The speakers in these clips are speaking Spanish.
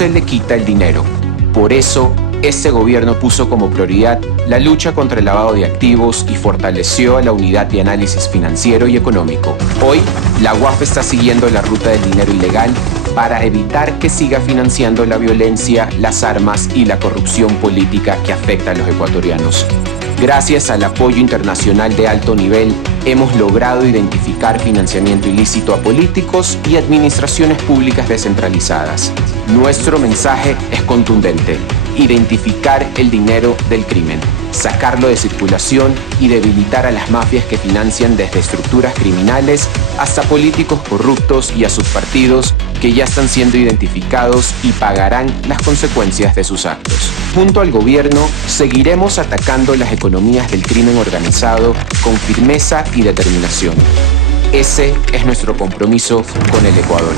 se le quita el dinero. Por eso, este gobierno puso como prioridad la lucha contra el lavado de activos y fortaleció a la Unidad de Análisis Financiero y Económico. Hoy, la UAF está siguiendo la ruta del dinero ilegal para evitar que siga financiando la violencia, las armas y la corrupción política que afecta a los ecuatorianos. Gracias al apoyo internacional de alto nivel, hemos logrado identificar financiamiento ilícito a políticos y administraciones públicas descentralizadas. Nuestro mensaje es contundente: identificar el dinero del crimen, sacarlo de circulación y debilitar a las mafias que financian desde estructuras criminales hasta políticos corruptos y a sus partidos que ya están siendo identificados y pagarán las consecuencias de sus actos. Junto al gobierno, seguiremos atacando las economías del crimen organizado con firmeza y determinación. Ese es nuestro compromiso con el Ecuador.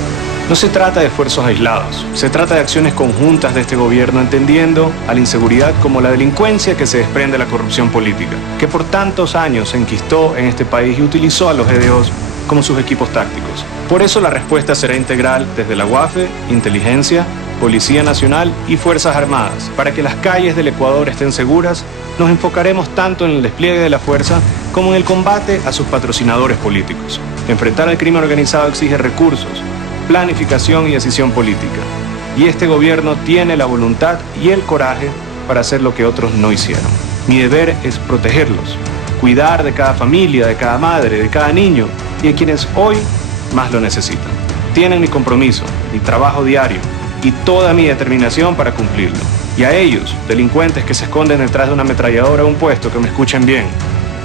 No se trata de esfuerzos aislados, se trata de acciones conjuntas de este gobierno, entendiendo a la inseguridad como la delincuencia que se desprende de la corrupción política, que por tantos años se enquistó en este país y utilizó a los GDOs como sus equipos tácticos. Por eso la respuesta será integral desde la UAFE, Inteligencia, Policía Nacional y Fuerzas Armadas. Para que las calles del Ecuador estén seguras, nos enfocaremos tanto en el despliegue de la fuerza como en el combate a sus patrocinadores políticos. Enfrentar al crimen organizado exige recursos, planificación y decisión política. Y este gobierno tiene la voluntad y el coraje para hacer lo que otros no hicieron. Mi deber es protegerlos, cuidar de cada familia, de cada madre, de cada niño y de quienes hoy más lo necesitan. Tienen mi compromiso, mi trabajo diario y toda mi determinación para cumplirlo. Y a ellos, delincuentes que se esconden detrás de una ametralladora o un puesto, que me escuchen bien.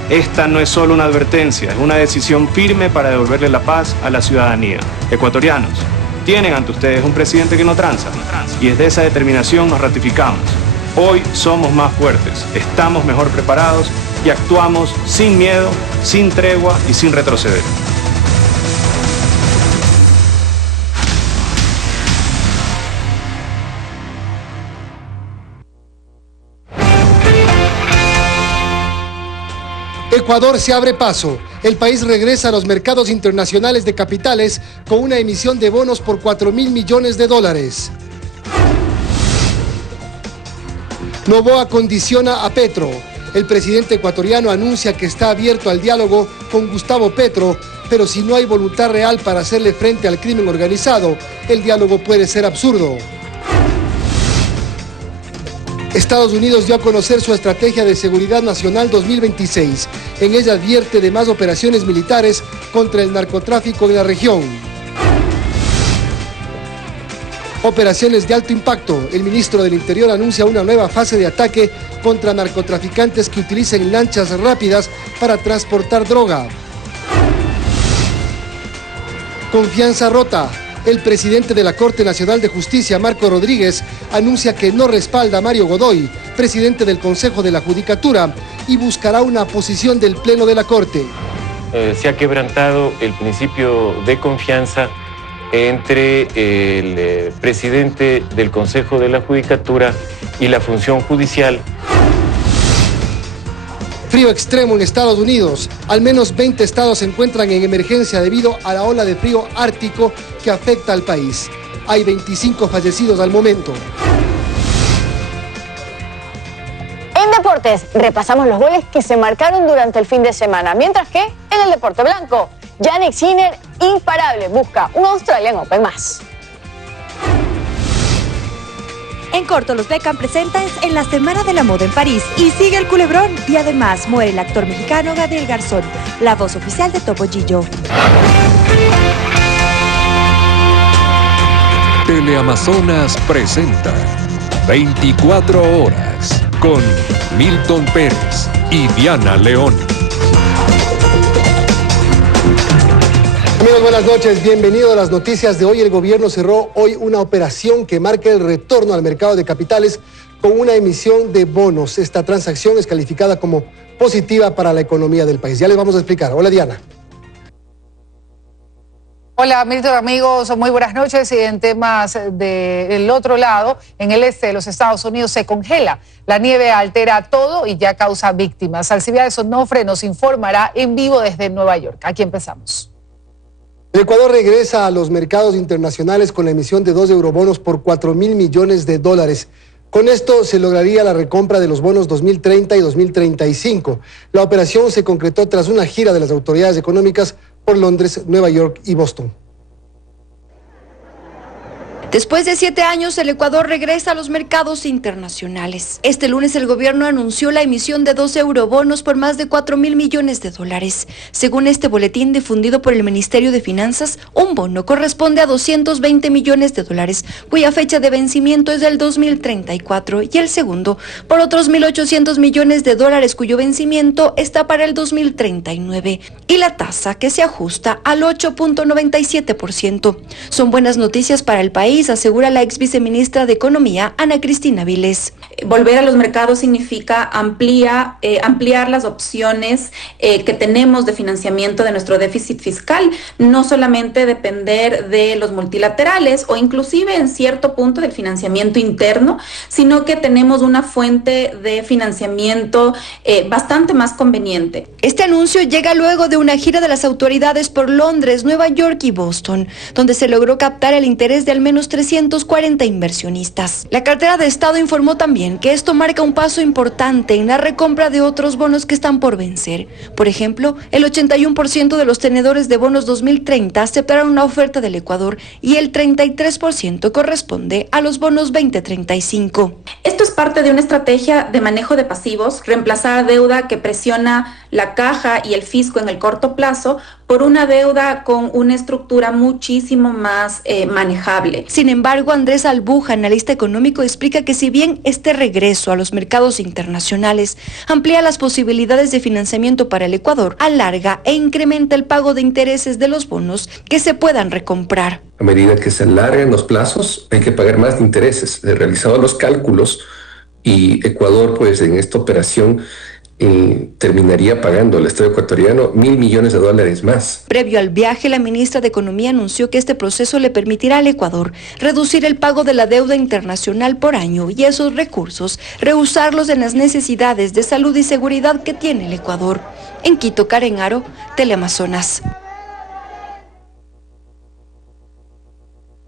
Esta no es solo una advertencia, es una decisión firme para devolverle la paz a la ciudadanía. Ecuatorianos, tienen ante ustedes un presidente que no tranza, y desde esa determinación nos ratificamos. Hoy somos más fuertes, estamos mejor preparados y actuamos sin miedo, sin tregua y sin retroceder. Ecuador se abre paso. El país regresa a los mercados internacionales de capitales con una emisión de bonos por $4.000 millones. Noboa condiciona a Petro. El presidente ecuatoriano anuncia que está abierto al diálogo con Gustavo Petro, pero si no hay voluntad real para hacerle frente al crimen organizado, el diálogo puede ser absurdo. Estados Unidos dio a conocer su Estrategia de Seguridad Nacional 2026. En ella advierte de más operaciones militares contra el narcotráfico en la región. Operaciones de alto impacto. El ministro del Interior anuncia una nueva fase de ataque contra narcotraficantes que utilicen lanchas rápidas para transportar droga. Confianza rota. El presidente de la Corte Nacional de Justicia, Marco Rodríguez, anuncia que no respalda a Mario Godoy, presidente del Consejo de la Judicatura, y buscará una posición del Pleno de la Corte. Se ha quebrantado el principio de confianza entre el presidente del Consejo de la Judicatura y la función judicial. Frío extremo en Estados Unidos. Al menos 20 estados se encuentran en emergencia debido a la ola de frío ártico que afecta al país. Hay 25 fallecidos al momento. En deportes, repasamos los goles que se marcaron durante el fin de semana. Mientras que, en el deporte blanco, Jannik Sinner, imparable, busca un Australian Open más. En corto, los Beckham presentan en la Semana de la Moda en París y sigue el culebrón. Y además muere el actor mexicano Gabriel Garzón, la voz oficial de Topo Gillo. Teleamazonas presenta 24 horas con Milton Pérez y Diana León. Amigos, buenas noches, bienvenidos a las noticias de hoy. El gobierno cerró hoy una operación que marca el retorno al mercado de capitales con una emisión de bonos. Esta transacción es calificada como positiva para la economía del país. Ya les vamos a explicar. Hola, Diana. Hola, Milton, amigos, muy buenas noches. Y en temas del otro lado, en el este de los Estados Unidos se congela. La nieve altera todo y ya causa víctimas. Alcibiades Onofre nos informará en vivo desde Nueva York. Aquí empezamos. El Ecuador regresa a los mercados internacionales con la emisión de 2 eurobonos por $4.000 millones. Con esto se lograría la recompra de los bonos 2030 y 2035. La operación se concretó tras una gira de las autoridades económicas por Londres, Nueva York y Boston. Después de 7 años, el Ecuador regresa a los mercados internacionales. Este lunes el gobierno anunció la emisión de 2 eurobonos por más de $4.000 millones. Según este boletín difundido por el Ministerio de Finanzas, un bono corresponde a $220 millones, cuya fecha de vencimiento es del 2034, y el segundo por otros $1.800 millones, cuyo vencimiento está para el 2039, y la tasa que se ajusta al 8.97%. Son buenas noticias para el país, asegura la ex viceministra de Economía, Ana Cristina Viles. Volver a los mercados significa ampliar las opciones que tenemos de financiamiento de nuestro déficit fiscal, no solamente depender de los multilaterales o inclusive en cierto punto del financiamiento interno, sino que tenemos una fuente de financiamiento bastante más conveniente. Este anuncio llega luego de una gira de las autoridades por Londres, Nueva York y Boston, donde se logró captar el interés de al menos 340 inversionistas. La cartera de Estado informó también que esto marca un paso importante en la recompra de otros bonos que están por vencer. Por ejemplo, el 81% de los tenedores de bonos 2030 aceptaron una oferta del Ecuador y el 33% corresponde a los bonos 2035. Esto es parte de una estrategia de manejo de pasivos, reemplazar deuda que presiona la caja y el fisco en el corto plazo por una deuda con una estructura muchísimo más manejable. Sin embargo, Andrés Albuja, analista económico, explica que si bien este regreso a los mercados internacionales amplía las posibilidades de financiamiento para el Ecuador, alarga e incrementa el pago de intereses de los bonos que se puedan recomprar. A medida que se alargan los plazos, hay que pagar más de intereses. He realizado los cálculos y Ecuador, pues en esta operación, terminaría pagando al Estado ecuatoriano $1.000 millones más. Previo al viaje, la ministra de Economía anunció que este proceso le permitirá al Ecuador reducir el pago de la deuda internacional por año y esos recursos reusarlos en las necesidades de salud y seguridad que tiene el Ecuador. En Quito, Karen Aro, Teleamazonas.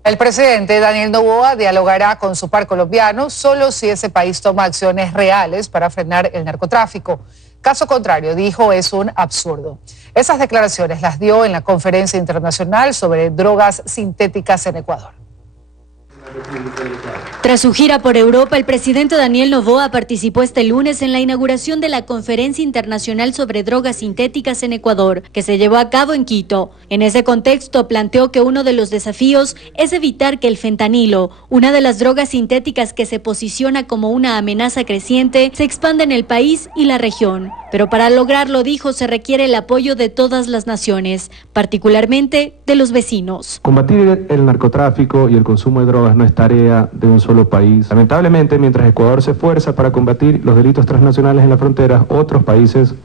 El presidente Daniel Noboa dialogará con su par colombiano solo si ese país toma acciones reales para frenar el narcotráfico. Caso contrario, dijo, es un absurdo. Esas declaraciones las dio en la Conferencia Internacional sobre Drogas Sintéticas en Ecuador. Tras su gira por Europa, el presidente Daniel Noboa participó este lunes en la inauguración de la Conferencia Internacional sobre Drogas Sintéticas en Ecuador, que se llevó a cabo en Quito. En ese contexto, planteó que uno de los desafíos es evitar que el fentanilo, una de las drogas sintéticas que se posiciona como una amenaza creciente, se expanda en el país y la región. Pero para lograrlo, dijo, se requiere el apoyo de todas las naciones, particularmente de los vecinos. Combatir el narcotráfico y el consumo de drogas no es tarea de un solo país. Lamentablemente, mientras Ecuador se esfuerza para combatir los delitos transnacionales en la frontera, otros países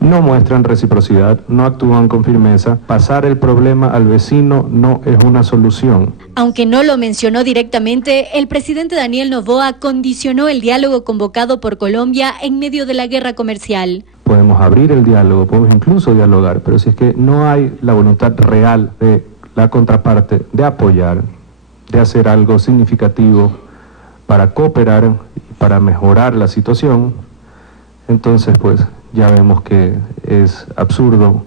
no muestran reciprocidad, no actúan con firmeza. Pasar el problema al vecino no es una solución. Aunque no lo mencionó directamente, el presidente Daniel Noboa condicionó el diálogo convocado por Colombia en medio de la guerra comercial. Podemos abrir el diálogo, podemos incluso dialogar, pero si es que no hay la voluntad real de la contraparte de apoyar, de hacer algo significativo para cooperar, para mejorar la situación, entonces pues ya vemos que es absurdo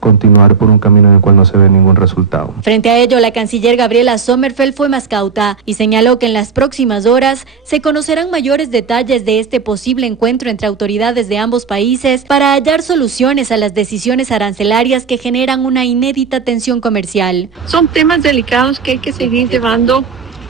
continuar por un camino en el cual no se ve ningún resultado. Frente a ello, la canciller Gabriela Sommerfeld fue más cauta y señaló que en las próximas horas se conocerán mayores detalles de este posible encuentro entre autoridades de ambos países para hallar soluciones a las decisiones arancelarias que generan una inédita tensión comercial. Son temas delicados que hay que seguir llevando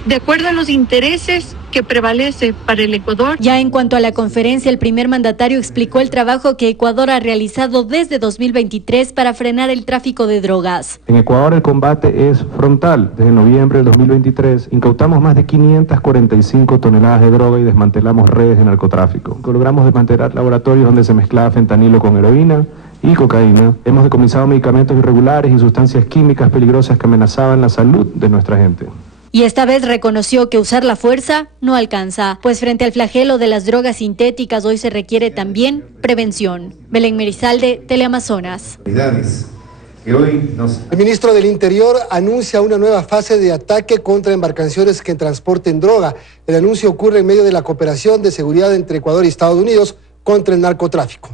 de acuerdo a los intereses que prevalece para el Ecuador. Ya en cuanto a la conferencia, el primer mandatario explicó el trabajo que Ecuador ha realizado desde 2023 para frenar el tráfico de drogas. En Ecuador el combate es frontal. Desde noviembre del 2023 incautamos más de 545 toneladas de droga y desmantelamos redes de narcotráfico. Logramos desmantelar laboratorios donde se mezclaba fentanilo con heroína y cocaína. Hemos decomisado medicamentos irregulares y sustancias químicas peligrosas que amenazaban la salud de nuestra gente. Y esta vez reconoció que usar la fuerza no alcanza, pues frente al flagelo de las drogas sintéticas hoy se requiere también prevención. Belén Merizalde, Teleamazonas. El ministro del Interior anuncia una nueva fase de ataque contra embarcaciones que transporten droga. El anuncio ocurre en medio de la cooperación de seguridad entre Ecuador y Estados Unidos contra el narcotráfico.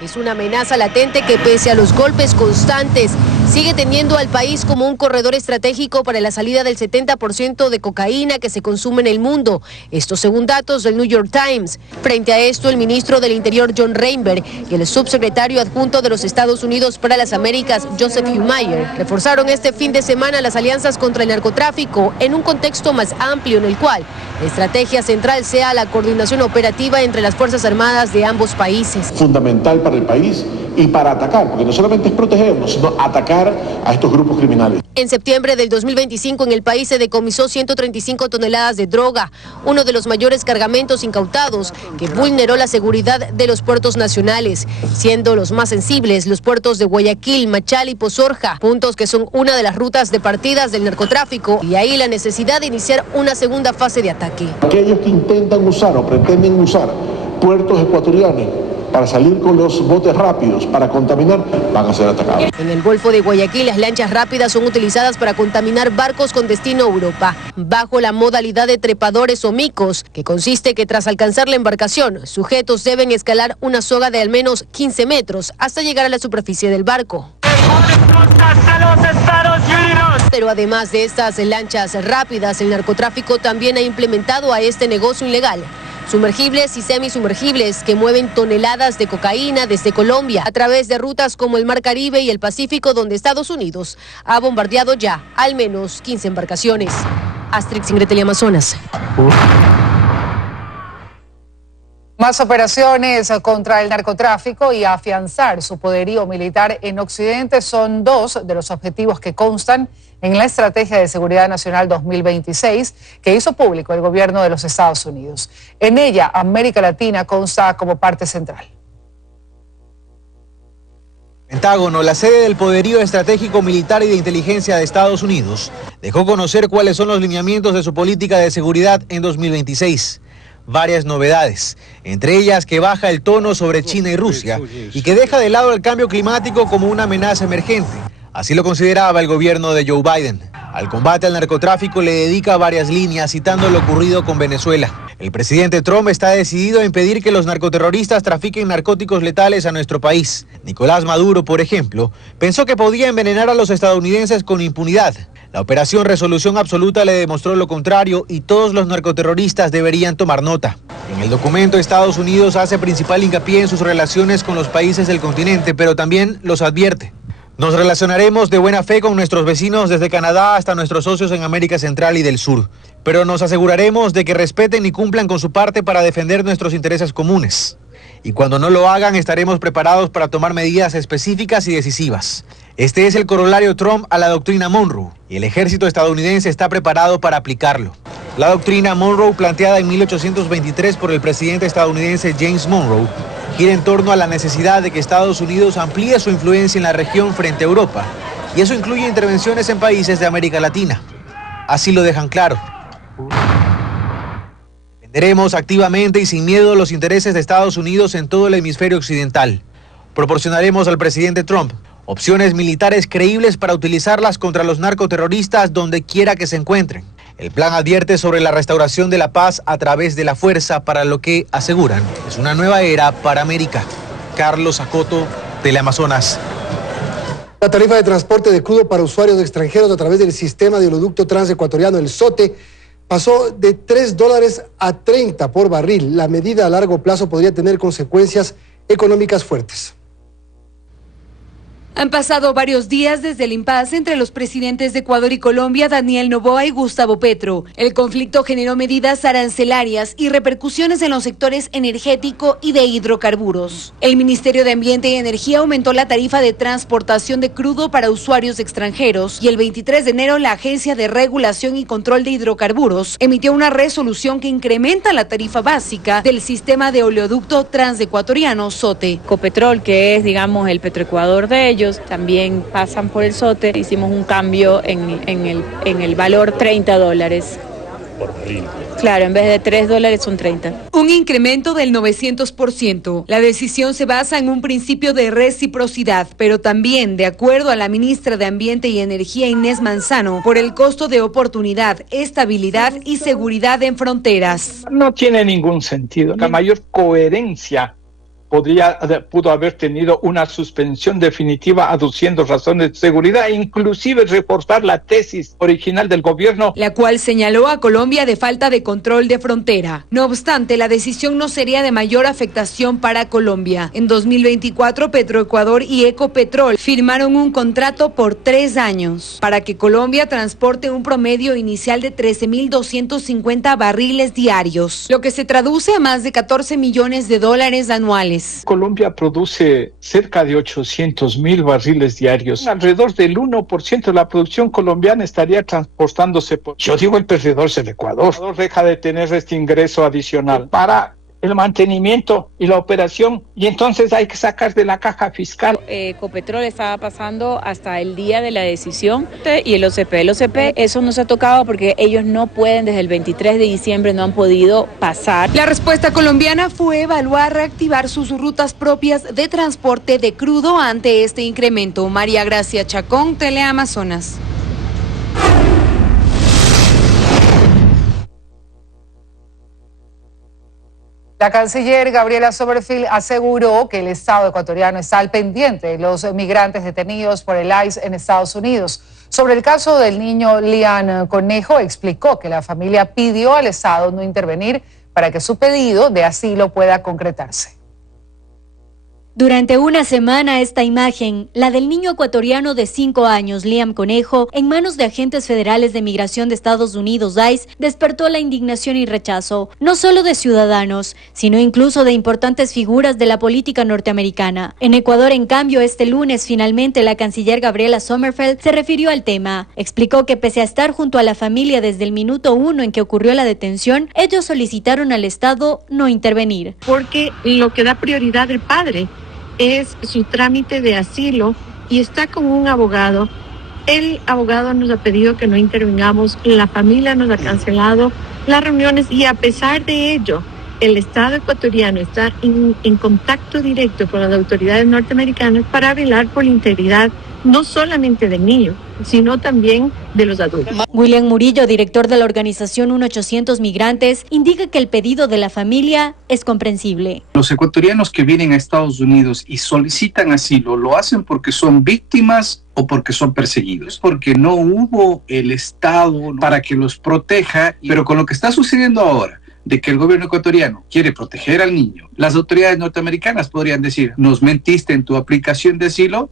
Es una amenaza latente que, pese a los golpes constantes, sigue teniendo al país como un corredor estratégico para la salida del 70% de cocaína que se consume en el mundo. Esto según datos del New York Times. Frente a esto, el ministro del Interior, John Rainberg, y el subsecretario adjunto de los Estados Unidos para las Américas, Joseph Humire, reforzaron este fin de semana las alianzas contra el narcotráfico en un contexto más amplio en el cual la estrategia central sea la coordinación operativa entre las Fuerzas Armadas de ambos países. Fundamental para el país y para atacar, porque no solamente es protegernos, sino atacar a estos grupos criminales. En septiembre del 2025 en el país se decomisó 135 toneladas de droga, uno de los mayores cargamentos incautados que vulneró la seguridad de los puertos nacionales, siendo los más sensibles los puertos de Guayaquil, Machala y Pozorja, puntos que son una de las rutas de partidas del narcotráfico, y ahí la necesidad de iniciar una segunda fase de ataque. Aquellos que intentan usar o pretenden usar puertos ecuatorianos para salir con los botes rápidos, para contaminar, van a ser atacados. En el Golfo de Guayaquil, las lanchas rápidas son utilizadas para contaminar barcos con destino a Europa, bajo la modalidad de trepadores o micos, que consiste que tras alcanzar la embarcación, sujetos deben escalar una soga de al menos 15 metros hasta llegar a la superficie del barco. Pero además de estas lanchas rápidas, el narcotráfico también ha implementado a este negocio ilegal sumergibles y semisumergibles que mueven toneladas de cocaína desde Colombia a través de rutas como el Mar Caribe y el Pacífico, donde Estados Unidos ha bombardeado ya al menos 15 embarcaciones. Astrix, Ingrid, Teleamazonas. Más operaciones contra el narcotráfico y afianzar su poderío militar en Occidente son dos de los objetivos que constan en la Estrategia de Seguridad Nacional 2026 que hizo público el gobierno de los Estados Unidos. En ella, América Latina consta como parte central. Pentágono, la sede del poderío estratégico militar y de inteligencia de Estados Unidos, dejó conocer cuáles son los lineamientos de su política de seguridad en 2026. Varias novedades, entre ellas que baja el tono sobre China y Rusia y que deja de lado el cambio climático como una amenaza emergente. Así lo consideraba el gobierno de Joe Biden. Al combate al narcotráfico le dedica varias líneas, citando lo ocurrido con Venezuela. El presidente Trump está decidido a impedir que los narcoterroristas trafiquen narcóticos letales a nuestro país. Nicolás Maduro, por ejemplo, pensó que podía envenenar a los estadounidenses con impunidad. La operación Resolución Absoluta le demostró lo contrario y todos los narcoterroristas deberían tomar nota. En el documento, Estados Unidos hace principal hincapié en sus relaciones con los países del continente, pero también los advierte. Nos relacionaremos de buena fe con nuestros vecinos desde Canadá hasta nuestros socios en América Central y del Sur, pero nos aseguraremos de que respeten y cumplan con su parte para defender nuestros intereses comunes. Y cuando no lo hagan, estaremos preparados para tomar medidas específicas y decisivas. Este es el corolario Trump a la doctrina Monroe, y el ejército estadounidense está preparado para aplicarlo. La doctrina Monroe, planteada en 1823 por el presidente estadounidense James Monroe, gira en torno a la necesidad de que Estados Unidos amplíe su influencia en la región frente a Europa, y eso incluye intervenciones en países de América Latina. Así lo dejan claro. Defenderemos activamente y sin miedo los intereses de Estados Unidos en todo el hemisferio occidental. Proporcionaremos al presidente Trump opciones militares creíbles para utilizarlas contra los narcoterroristas donde quiera que se encuentren. El plan advierte sobre la restauración de la paz a través de la fuerza, para lo que aseguran es una nueva era para América. Carlos Acoto, Teleamazonas. La tarifa de transporte de crudo para usuarios extranjeros a través del sistema de oleoducto transecuatoriano, el SOTE, pasó de $3 a 30 por barril. La medida a largo plazo podría tener consecuencias económicas fuertes. Han pasado varios días desde el impasse entre los presidentes de Ecuador y Colombia, Daniel Noboa y Gustavo Petro. El conflicto generó medidas arancelarias y repercusiones en los sectores energético y de hidrocarburos. El Ministerio de Ambiente y Energía aumentó la tarifa de transportación de crudo para usuarios extranjeros y el 23 de enero la Agencia de Regulación y Control de Hidrocarburos emitió una resolución que incrementa la tarifa básica del sistema de oleoducto transecuatoriano SOTE. Ecopetrol, que es, digamos, el Petroecuador de ellos, también pasan por el SOTE. Hicimos un cambio en el valor $30 por barril. Claro, en vez de $3 son 30. Un incremento del 900%. La decisión se basa en un principio de reciprocidad, pero también, de acuerdo a la ministra de Ambiente y Energía Inés Manzano, por el costo de oportunidad, estabilidad y seguridad en fronteras. No tiene ningún sentido. La mayor coherencia pudo haber tenido una suspensión definitiva aduciendo razones de seguridad e inclusive reforzar la tesis original del gobierno, la cual señaló a Colombia de falta de control de frontera. No obstante, la decisión no sería de mayor afectación para Colombia. En 2024, Petroecuador y Ecopetrol firmaron un contrato por 3 años para que Colombia transporte un promedio inicial de 13.250 barriles diarios, lo que se traduce a más de $14 millones anuales. Colombia produce cerca de 800.000 barriles diarios. Alrededor del 1% de la producción colombiana estaría transportándose por... Yo digo, el perdedor es el Ecuador. El Ecuador deja de tener este ingreso adicional para el mantenimiento y la operación, y entonces hay que sacar de la caja fiscal. Ecopetrol estaba pasando hasta el día de la decisión y el OCP. El OCP, eso no se ha tocado porque ellos no pueden, desde el 23 de diciembre no han podido pasar. La respuesta colombiana fue evaluar reactivar sus rutas propias de transporte de crudo ante este incremento. María Gracia Chacón, Teleamazonas. La canciller Gabriela Sommerfield aseguró que el Estado ecuatoriano está al pendiente de los migrantes detenidos por el ICE en Estados Unidos. Sobre el caso del niño Liam Conejo, explicó que la familia pidió al Estado no intervenir para que su pedido de asilo pueda concretarse. Durante una semana, esta imagen, la del niño ecuatoriano de 5 años, Liam Conejo, en manos de agentes federales de migración de Estados Unidos, ICE, despertó la indignación y rechazo, no solo de ciudadanos, sino incluso de importantes figuras de la política norteamericana. En Ecuador, en cambio, este lunes, finalmente, la canciller Gabriela Sommerfield se refirió al tema. Explicó que pese a estar junto a la familia desde el minuto 1 en que ocurrió la detención, ellos solicitaron al Estado no intervenir. Porque lo que da prioridad el padre es su trámite de asilo y está con un abogado. El abogado nos ha pedido que no intervengamos, la familia nos ha cancelado las reuniones y a pesar de ello, el Estado ecuatoriano está en contacto directo con las autoridades norteamericanas para velar por la integridad no solamente del niño, sino también de los adultos. William Murillo, director de la organización 1-800 Migrantes, indica que el pedido de la familia es comprensible. Los ecuatorianos que vienen a Estados Unidos y solicitan asilo lo hacen porque son víctimas o porque son perseguidos, porque no hubo el Estado para que los proteja, pero con lo que está sucediendo ahora, de que el gobierno ecuatoriano quiere proteger al niño, las autoridades norteamericanas podrían decir, nos mentiste en tu aplicación de asilo,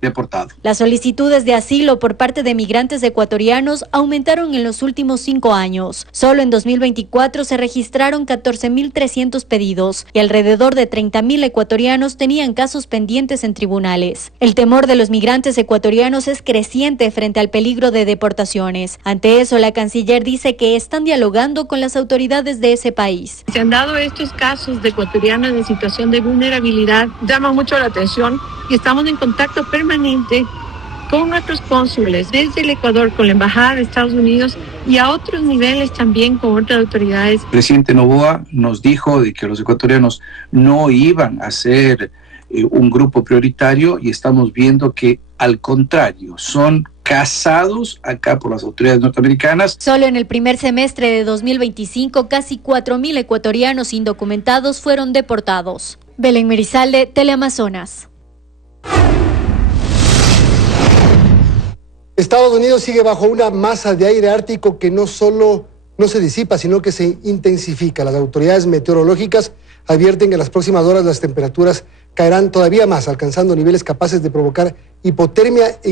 deportado. Las solicitudes de asilo por parte de migrantes ecuatorianos aumentaron en los últimos 5 años. Solo en 2024 se registraron 14.300 pedidos y alrededor de 30.000 ecuatorianos tenían casos pendientes en tribunales. El temor de los migrantes ecuatorianos es creciente frente al peligro de deportaciones. Ante eso, la canciller dice que están dialogando con las autoridades de ese país. Se han dado estos casos de ecuatorianos en situación de vulnerabilidad, llama mucho la atención y estamos en contacto permanente con nuestros cónsules desde el Ecuador, con la Embajada de Estados Unidos y a otros niveles también con otras autoridades. El presidente Noboa nos dijo de que los ecuatorianos no iban a ser un grupo prioritario y estamos viendo que al contrario, son cazados acá por las autoridades norteamericanas. Solo en el primer semestre de 2025, casi 4.000 ecuatorianos indocumentados fueron deportados. Belén Merizalde, Teleamazonas. Estados Unidos sigue bajo una masa de aire ártico que no solo no se disipa, sino que se intensifica. Las autoridades meteorológicas advierten que en las próximas horas las temperaturas caerán todavía más, alcanzando niveles capaces de provocar hipotermia e